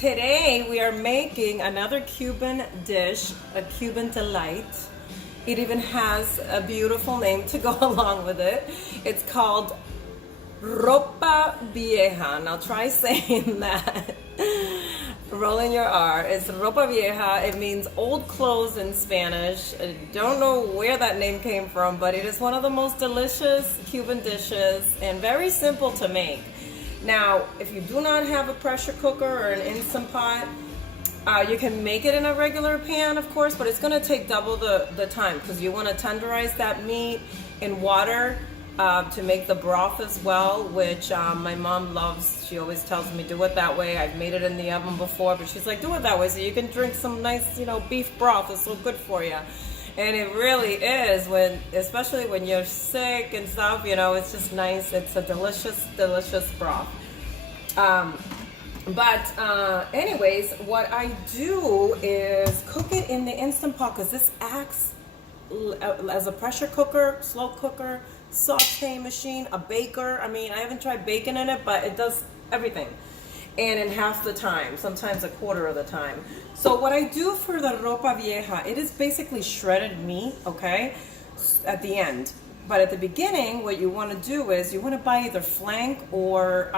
Today we are making another Cuban dish, a Cuban delight. It even has a beautiful name to go along with it. It's called ropa vieja. Now try saying that. Rolling your R. It's ropa vieja. It means old clothes in Spanish. I don't know where that name came from, but it is one of the most delicious Cuban dishes and very simple to make. Now, if you do not have a pressure cooker or an Instant Pot, you can make it in a regular pan, of course, but it's going to take double the time because you want to tenderize that meat in water to make the broth as well, which my mom loves. She always tells me do it that way. I've made it in the oven before, but she's like, do it that way so you can drink some nice, beef broth. It's so good for you. And it really is, especially when you're sick and stuff, it's just nice. It's a delicious, delicious broth. Anyways, what I do is cook it in the Instant Pot because this acts as a pressure cooker, slow cooker, saute machine, a baker. I mean, I haven't tried baking in it, but it does everything. And in half the time, sometimes a quarter of the time. So what I do for the ropa vieja, it is basically shredded meat, okay, at the end. But at the beginning, what you want to do is you want to buy either flank or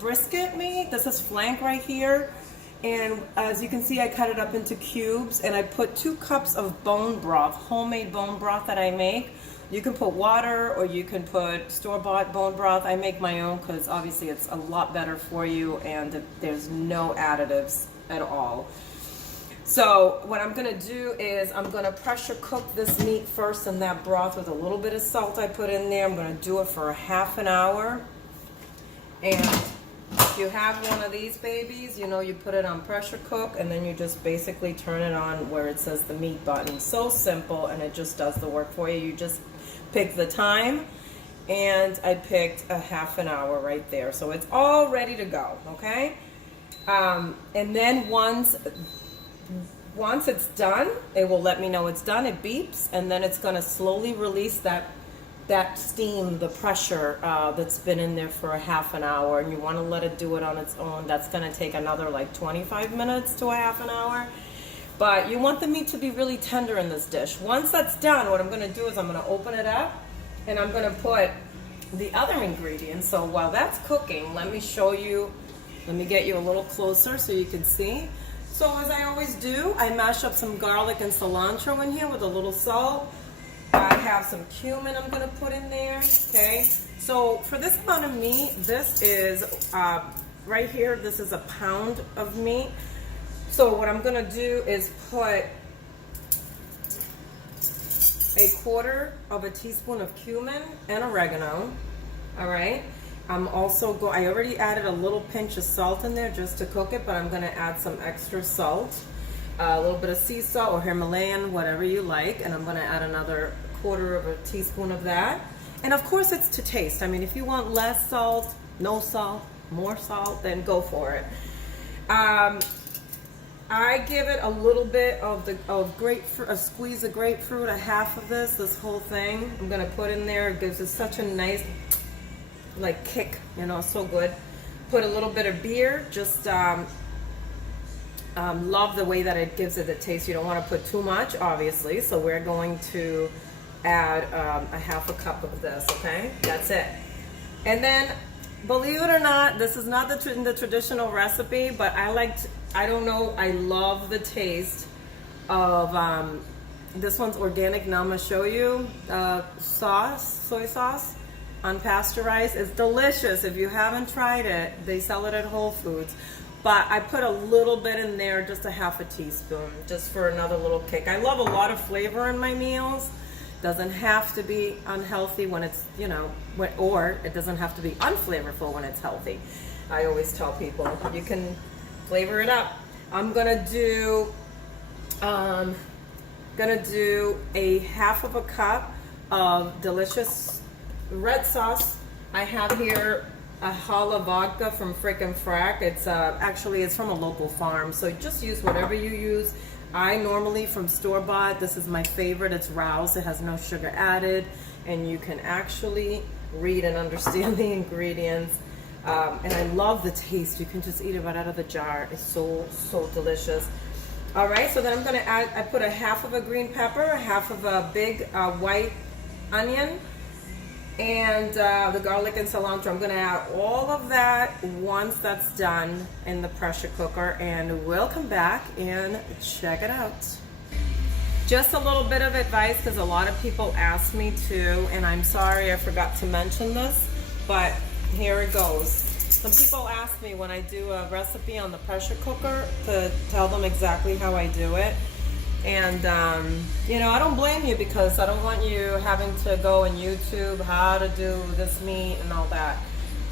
brisket meat. This is flank right here. And as you can see, I cut it up into cubes and I put 2 cups of bone broth, homemade bone broth that I make. You can put water or you can put store-bought bone broth. I make my own because obviously it's a lot better for you and there's no additives at all. So what I'm going to do is I'm going to pressure cook this meat first in that broth with a little bit of salt I put in there. I'm going to do it for half an hour. And if you have one of these babies, you put it on pressure cook and then you just basically turn it on where it says the meat button. So simple, and it just does the work for you. You just pick the time, and I picked a half an hour right there. So it's all ready to go, okay? And then once it's done, it will let me know it's done. It beeps, and then it's going to slowly release that steam, the pressure that's been in there for a half an hour, and you want to let it do it on its own. That's going to take another like 25 minutes to a half an hour. But you want the meat to be really tender in this dish. Once that's done, what I'm going to do is I'm going to open it up and I'm going to put the other ingredients. So while that's cooking, let me show you, let me get you a little closer so you can see. So as I always do, I mash up some garlic and cilantro in here with a little salt. I have some cumin I'm going to put in there, okay? So for this amount of meat, this is, right here, this is a pound of meat. So what I'm going to do is put a quarter of a teaspoon of cumin and oregano, all right? I'm also I already added a little pinch of salt in there just to cook it, but I'm going to add some extra salt, a little bit of sea salt or Himalayan, whatever you like, and I'm going to add another quarter of a teaspoon of that. And of course it's to taste. I mean, if you want less salt, no salt, more salt, then go for it. I give it a little bit of grapefruit, a squeeze of grapefruit, a half of this whole thing. I'm gonna put in there. It gives it such a nice, kick. So good. Put a little bit of beer. Just love the way that it gives it the taste. You don't want to put too much, obviously. So we're going to add a half a cup of this. Okay, that's it. And then, believe it or not, this is not the traditional recipe, but I don't know, I love the taste of, this one's organic Nama Shoyu soy sauce, unpasteurized. It's delicious. If you haven't tried it, they sell it at Whole Foods. But I put a little bit in there, just a half a teaspoon, just for another little kick. I love a lot of flavor in my meals. Doesn't have to be unhealthy when it's, or it doesn't have to be unflavorful when it's healthy. I always tell people you can flavor it up. I'm gonna do a half of a cup of delicious red sauce. I have here a Hala vodka from Frickin' Frack. It's actually it's from a local farm, so just use whatever you use. I normally from store-bought, this is my favorite, it's Rouse, it has no sugar added, and you can actually read and understand the ingredients. And I love the taste. You can just eat it right out of the jar. It's so, so delicious. All right, so then I'm gonna add, I put a half of a green pepper, a half of a big white onion, and the garlic and cilantro. I'm gonna add all of that once that's done in the pressure cooker, and we'll come back and check it out. Just a little bit of advice, because a lot of people ask me to, and I'm sorry I forgot to mention this, but here it goes. Some people ask me when I do a recipe on the pressure cooker to tell them exactly how I do it. And, you know, I don't blame you, because I don't want you having to go on YouTube how to do this meat and all that.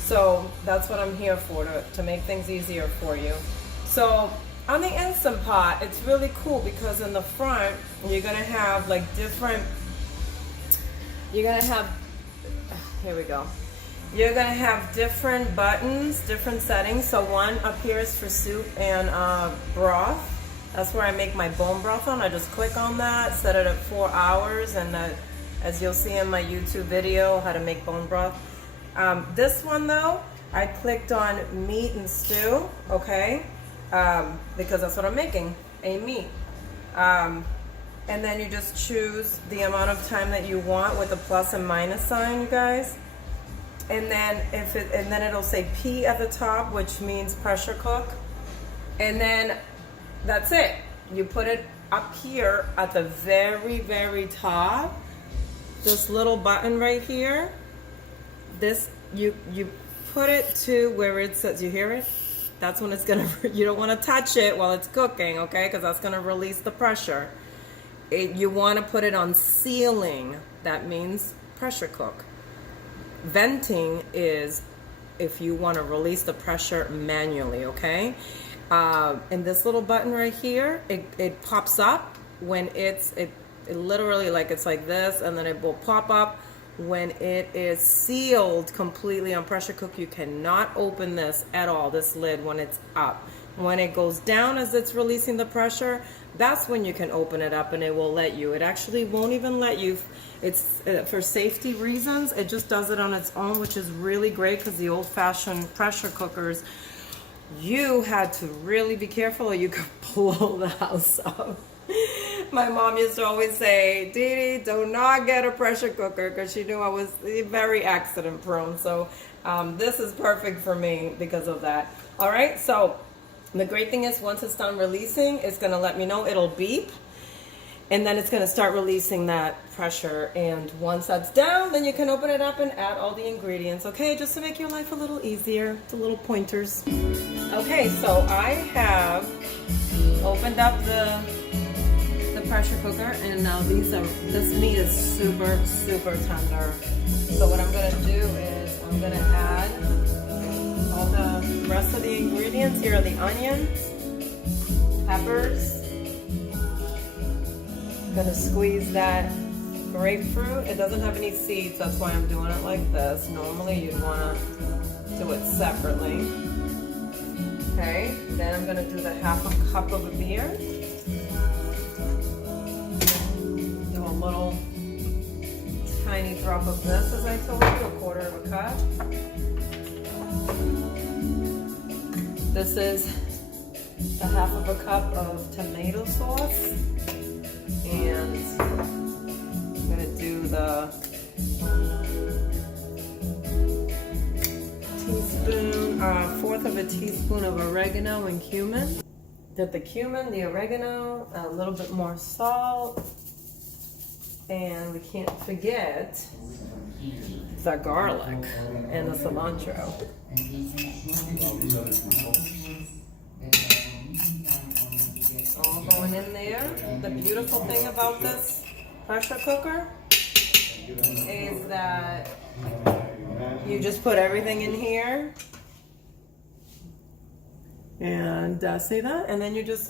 So that's what I'm here for, to make things easier for you. So on the Instant Pot, it's really cool because in the front, you're going to have like different, here we go. You're going to have different buttons, different settings. So one up here is for soup and broth. That's where I make my bone broth on. I just click on that, set it at 4 hours, and as you'll see in my YouTube video, how to make bone broth. This one though, I clicked on meat and stew, okay? Because that's what I'm making, a meat. And then you just choose the amount of time that you want with the plus and minus sign, you guys. And then then it'll say P at the top, which means pressure cook. And then that's it. You put it up here at the very, very top. This little button right here. This you put it to where it says, you hear it? That's when it's gonna, you don't wanna touch it while it's cooking, okay? Because that's gonna release the pressure. You wanna put it on sealing. That means pressure cook. Venting is if you wanna release the pressure manually, okay? And this little button right here, it pops up when it literally, like, it's like this, and then it will pop up when it is sealed completely on pressure cook. You cannot open this at all, this lid, when it's up. When it goes down as it's releasing the pressure, that's when you can open it up and it will let you. It actually won't even let you. It's for safety reasons. It just does it on its own, which is really great, because the old-fashioned pressure cookers, you had to really be careful or you could blow the house up. My mom used to always say, Dee Dee, do not get a pressure cooker, because she knew I was very accident prone. So this is perfect for me because of that. All right, so the great thing is once it's done releasing, it's going to let me know. It'll beep, and then it's going to start releasing that pressure. And once that's down, then you can open it up and add all the ingredients, okay, just to make your life a little easier. The little pointers. Okay, so I have opened up the pressure cooker, and now this meat is super, super tender. So what I'm gonna do is I'm gonna add all the rest of the ingredients. Here are the onions, peppers. I'm gonna squeeze that grapefruit. It doesn't have any seeds, that's why I'm doing it like this. Normally you'd wanna do it separately. Okay, then I'm gonna do the half a cup of a beer. A little tiny drop of this, as I told you, a quarter of a cup. This is a half of a cup of tomato sauce, and I'm going to do the fourth of a teaspoon of oregano and cumin. Did the cumin, the oregano, a little bit more salt. And we can't forget the garlic and the cilantro. All going in there. The beautiful thing about this pressure cooker is that you just put everything in here. And see that? And then you just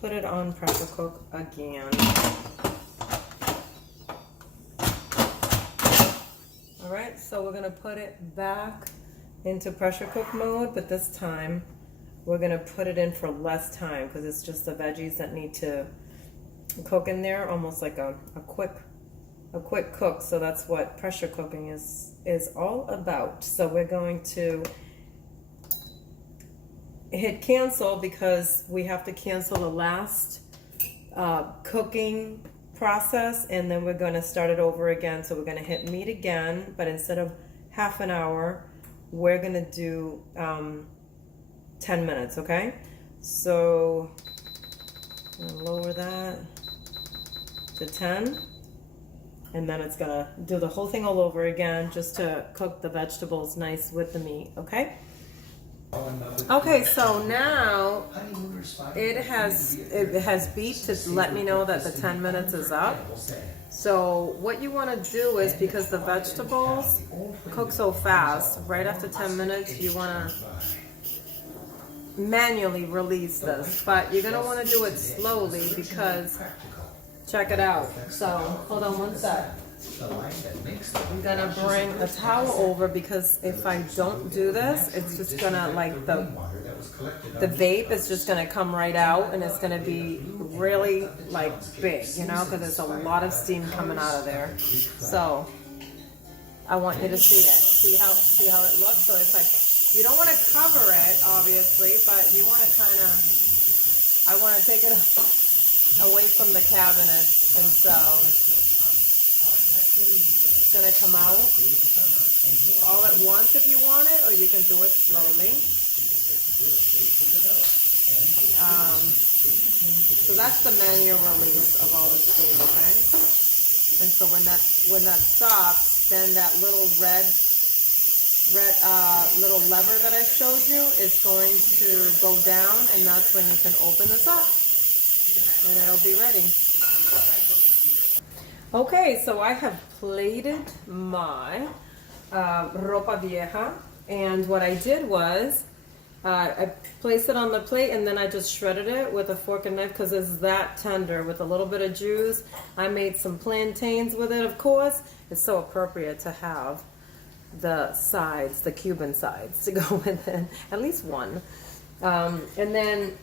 put it on pressure cook again. Alright, so we're going to put it back into pressure cook mode, but this time we're going to put it in for less time, because it's just the veggies that need to cook in there, almost like a quick cook. So that's what pressure cooking is all about. So we're going to hit cancel because we have to cancel the last cooking process, and then we're going to start it over again. So we're going to hit meat again, but instead of half an hour, we're going to do 10 minutes, okay? So I'm going to lower that to 10, and then it's going to do the whole thing all over again just to cook the vegetables nice with the meat, okay? Okay, so now it has beeped to let me know that the 10 minutes is up. So what you want to do is, because the vegetables cook so fast, right after 10 minutes you want to manually release this, but you're going to want to do it slowly because, check it out. So hold on one sec. I'm gonna bring a towel over because if I don't do this, it's just gonna, like, the vape is just gonna come right out, and it's gonna be really, like, big, you know, because there's a lot of steam coming out of there. So I want you to see it. See how it looks. So it's like, you don't want to cover it, obviously, but you want to kind of. I want to take it away from the cabinet, and so. It's going to come out all at once if you want it, or you can do it slowly. So that's the manual release of all the steam, okay? And so when that stops, then that little red little lever that I showed you is going to go down, and that's when you can open this up, and it'll be ready. Okay, so I have plated my ropa vieja, and what I did was I placed it on the plate, and then I just shredded it with a fork and knife because it's that tender with a little bit of juice. I made some plantains with it, of course. It's so appropriate to have the sides, the Cuban sides, to go with it, at least one. And then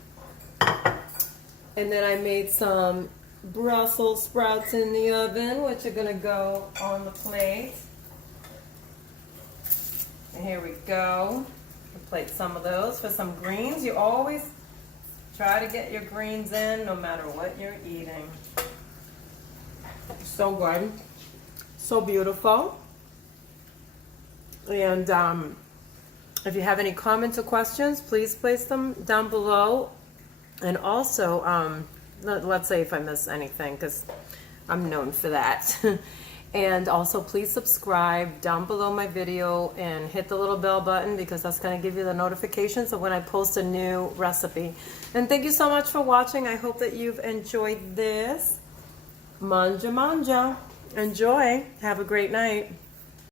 I made some Brussels sprouts in the oven, which are gonna go on the plate. And here we go. Plate some of those for some greens. You always try to get your greens in no matter what you're eating. So good, so beautiful. And if you have any comments or questions, please place them down below. And also, let's say if I miss anything, because I'm known for that. And also, please subscribe down below my video and hit the little bell button, because that's going to give you the notifications of when I post a new recipe. And thank you so much for watching. I hope that you've enjoyed this. Manja manja. Enjoy. Have a great night.